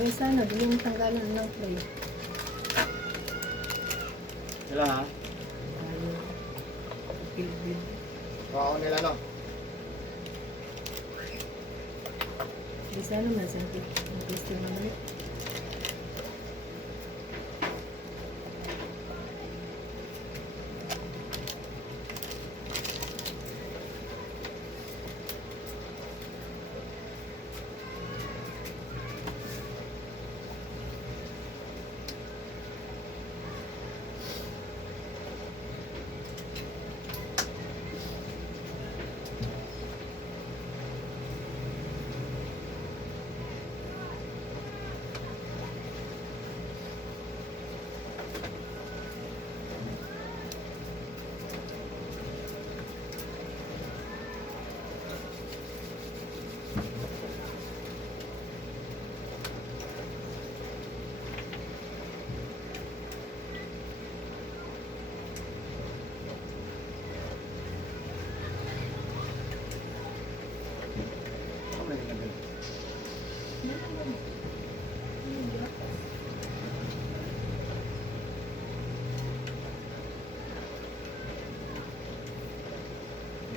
May sana, di yung tanggalan ng play. Sila ha? Ano, pilbil. Oo nila no? Di sana man, santi. Ang gusto naman eh.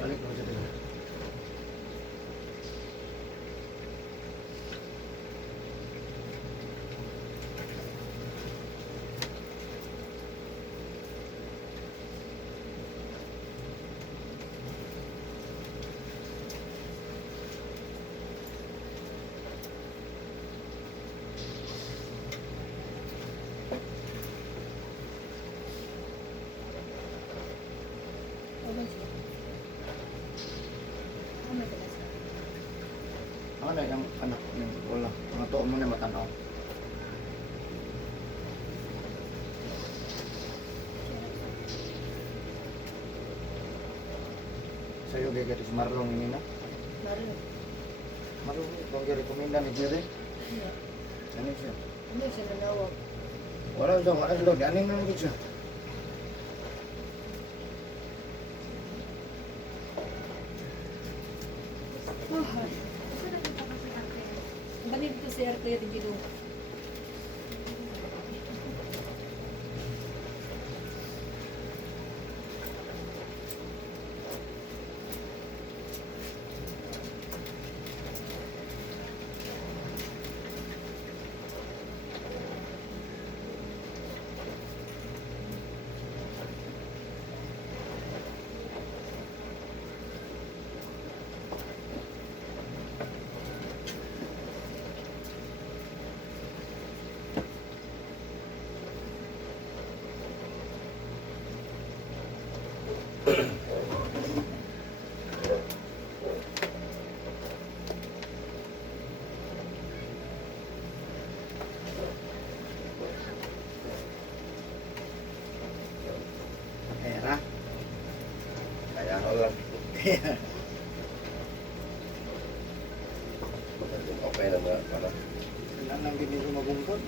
Balik ko sa tingin. Okay siya. Ano ba siya? Ako na yung anak niya. Wala. Mga tuon mo na matanaw. Sa'yo gaya gatis marlong ini na. Marlo. Marlong ito ang rekomenda ni Jerry. Ano? Ano siya? Ano siya nanawag? Wala siya. Wala siya. Ganing na lang siya. Oh, balik ko si RT at Gido. Pera. Kaya ako lang. Okay na mga pala. Wala nang hindi mabungkod.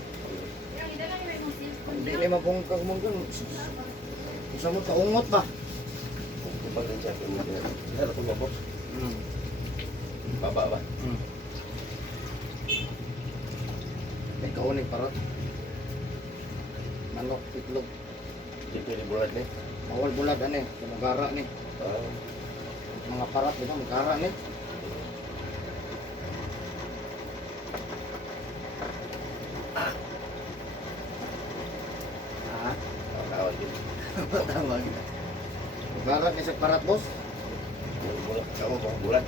Hindi na mabungkod mo dun. Gusto mo kaungot ba? Kapag din siya, kaya ako mabok. Baba ba? May kaunig parot. Manok, itlog. Hindi pwede bulat ni. Bawal bulad ano eh. Magara ni. Mga parat dito, magara ni. Ah, Tawag yun. tawag na. Magara ni sa parat boss. Bulat. Ako mga bulat.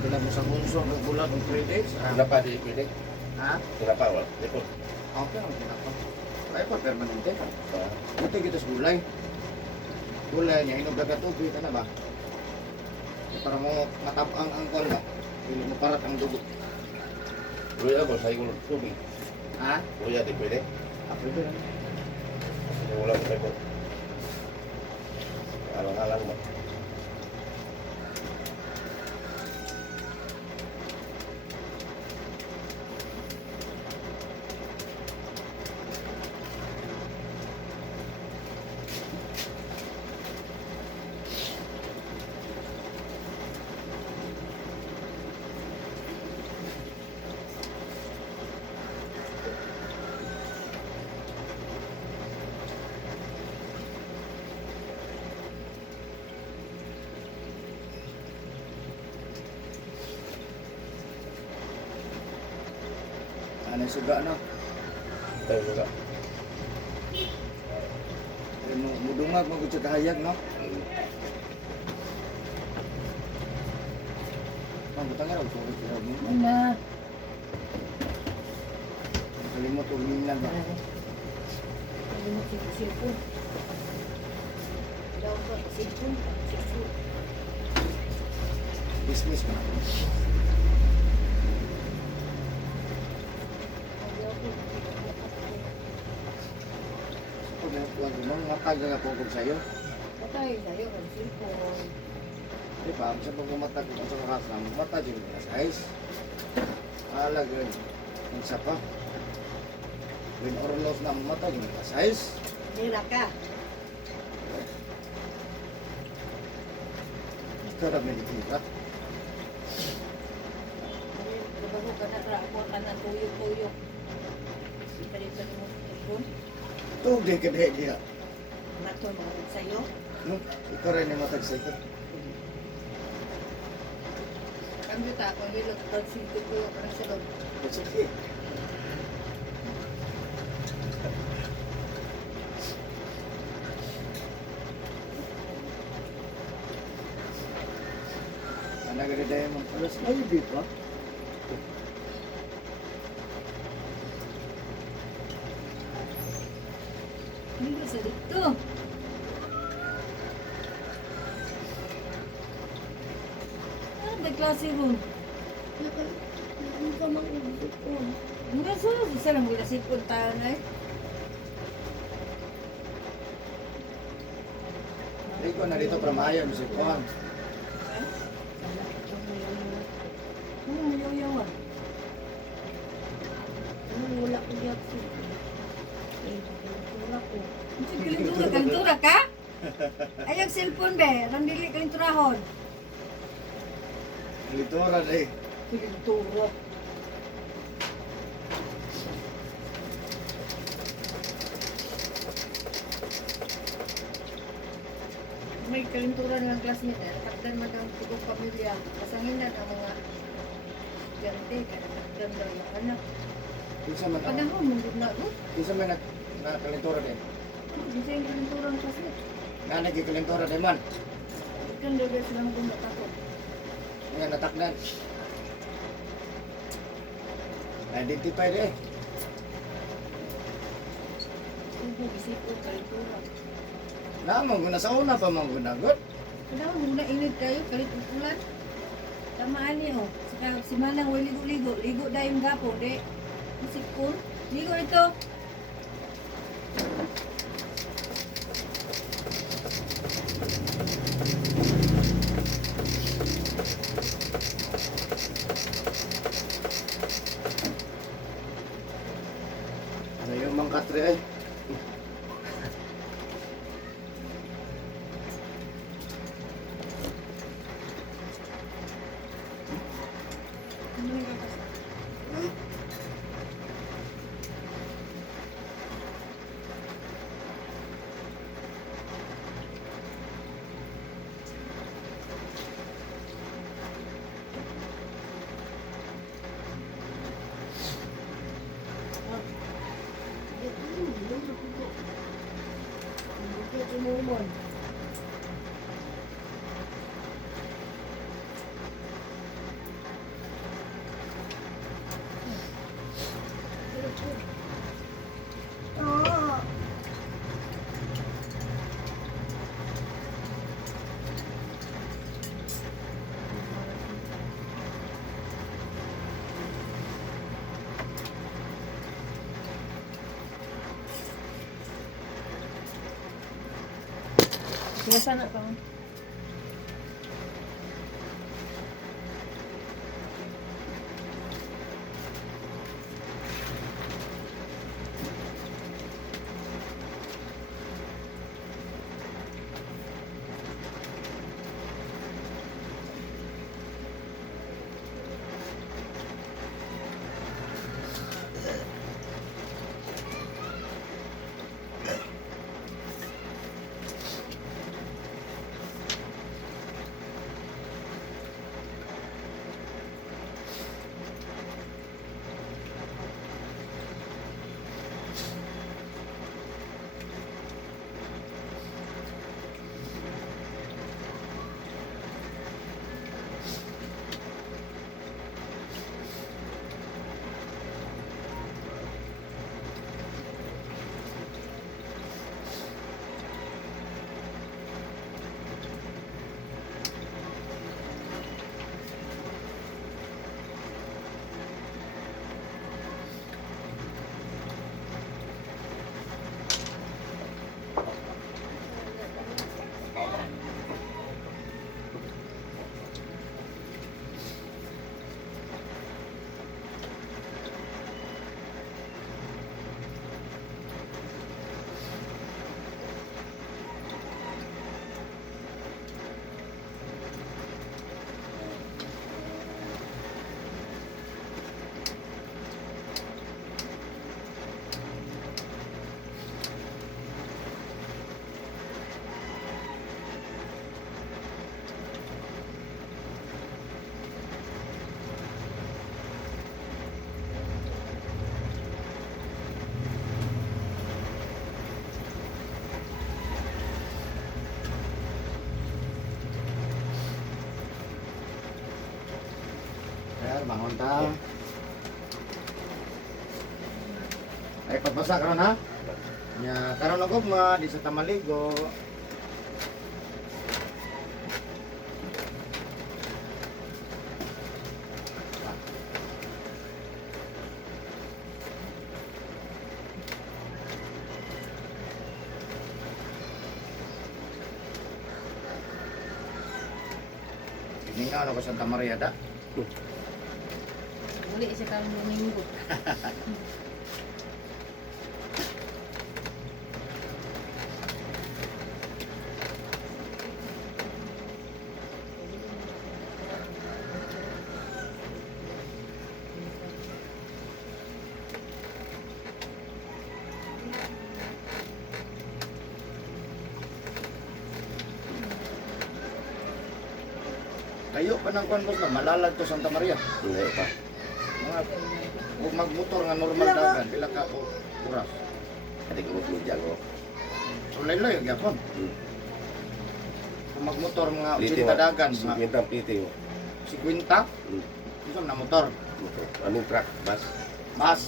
Kailan mo sa bunso, bulad ng 3 days. Kenapa di pwede? Ha? Kenapa awal? Ikut. Okay lang, kinapa. Kaya pa, permanente. Ito kita sa gulay. Gulay niya, hinog dagat tubig, ka na ba? Para mo matabang ang kol ba? Hindi mo parat ang dugo. Luya ako, sa ikut tubig. Ha? Luya di pwede. Apa itu lang? Wala ko sa ikut. Alang-alang mo. Anay suga na. Tayo mga. Mudungag mo gud sa kahayag no. Ang butang ra ko mo. Wala. Kalimot og minlan ba. Kalimot si cellphone. Daw ko cellphone. Cellphone. Business ka na. Ayaw ko. Kung mga matag nga po ko sa'yo. Patay sa'yo ang cellphone. Di ba? Sa pagmamatag ko sa kakasama, matag yung mga size. Alag yun. Ang sapa. When orlos na matag yung mga size. Hira ka. Ikaw na medikita. Trabaho ka na ako ka na tuyok-tuyok. Ipalito mo sa cellphone. Tuog di ka dahil diya. Mato mga sa'yo. No? Ikaw rin yung matag sa'yo. Kami ta kung hilot pag tuyok ka na sa loob. Sige. Nagagaya mo. Alas ay, di ba? Hindi ka sa dito. Ano ba klase mo? Ano ka mag-ibig ko? Hindi sa lang mula sipon tayo na eh. Hindi ko na dito para maayon. Si Juan. Ano mayaw-yawan? Ano wala ko yak si wala ko. Kalintura, kalintura ka? Ay, ang cellphone be, nang dili kalinturahon. Litoran eh. Kalintura. May kalinturan ng classmate eh. Takdan man ang tugong pamilya. Kasanginan ang mga estudyante. Takdan daw yung anak. Kinsa man ang Panahon, mundod na ko. kinsa man nakalintura din. Bisa yung kalinturan ng classmate. Nga nagkikalintura din man. Takdan daw daw silang kumatakot. Nga natakdan. Identified eh. Tugo, isipon, kalintura. Namang guna sa una pa mang gunagot. Panahon, muna init kayo, kalit ulan. Tamaan niyo. Saka si Manang, way ligo-ligo. Ligo dahil yung gapo, de. Isipon. Ligo ito. Ano yung mga katre eh. Ano yung kapas? Bukit umumon. Ah, Biasa nak kamu. Ay, bangon ta. Ay, pagbasa karon ha. Nya karon og ma di sa tamaligo. Ini nga ako Santa Maria da. Uli siya karong Domingo. Kayo pa ng kwan boss na malalag to Santa Maria. Hindi pa. Mga kung magmotor nga normal dagan pila ka oras. Adik ko media ko. Ulay-lay gyapon. Hmm. Kung magmotor mga Pliti 80 dagan, mga Kwenta pliti mo. 50, Hmm. isang na motor. Anong truck, bus? Bus.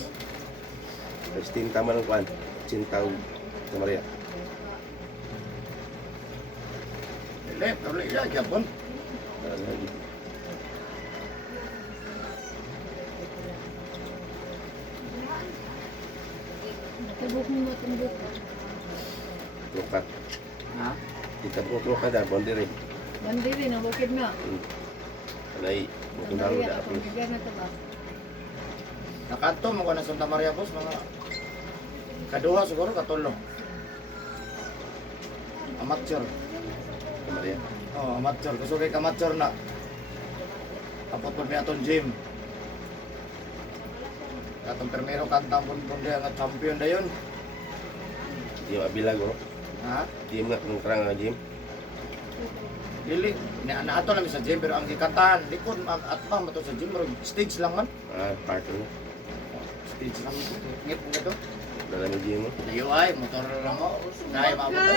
Tapos tinta man ang kwan. Sintaw sa Maria. Ulay-lay gyapon. Natubok mo matubok. Trukat. Ha? Kita po trukat da, boundary. Bandiri na bukid na. Anay, bukong dalo Maria, da. akong bigyan na ito ba? Nakato mo ka na Santa Maria boss mga kaduha siguro katulo. Amateur. Sa Maria. Oh, amateur. Gusto kay amateur na. Tapos po niya itong gym. Katong primero kantang pun dia nga champion da yun. Di mo abilag ko. Ha? Di mo nga kung karang nga gym. Dili, na ato lang sa gym pero ang gikantahan likod at pa mato sa gym pero stage lang man. Ah, part mo. Stage lang ito. Ngit mo ito. Dala mo gym mo. Layo ay, motor lang mo. Dahil maabot to.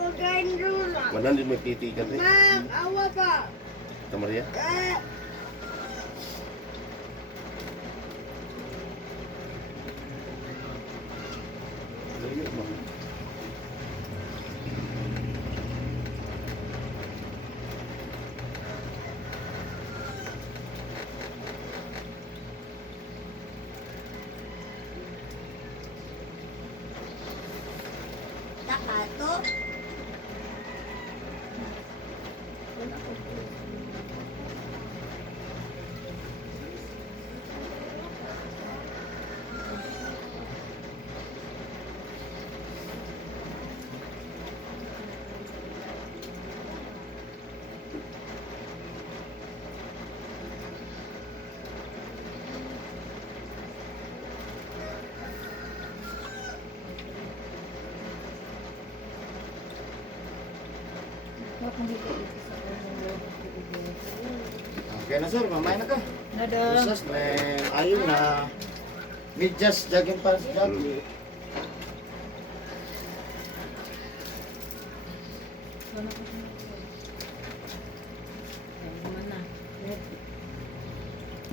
Pagkain dula. 100 may PT ka rin. Mak, awa pa. Sa Maria. Layo mo. Takato. Akong dito sa Okay na sir, mamay na ka. Nada. Usas na ayun na. Medyas jogging pa sa jogging. Sana ko siya.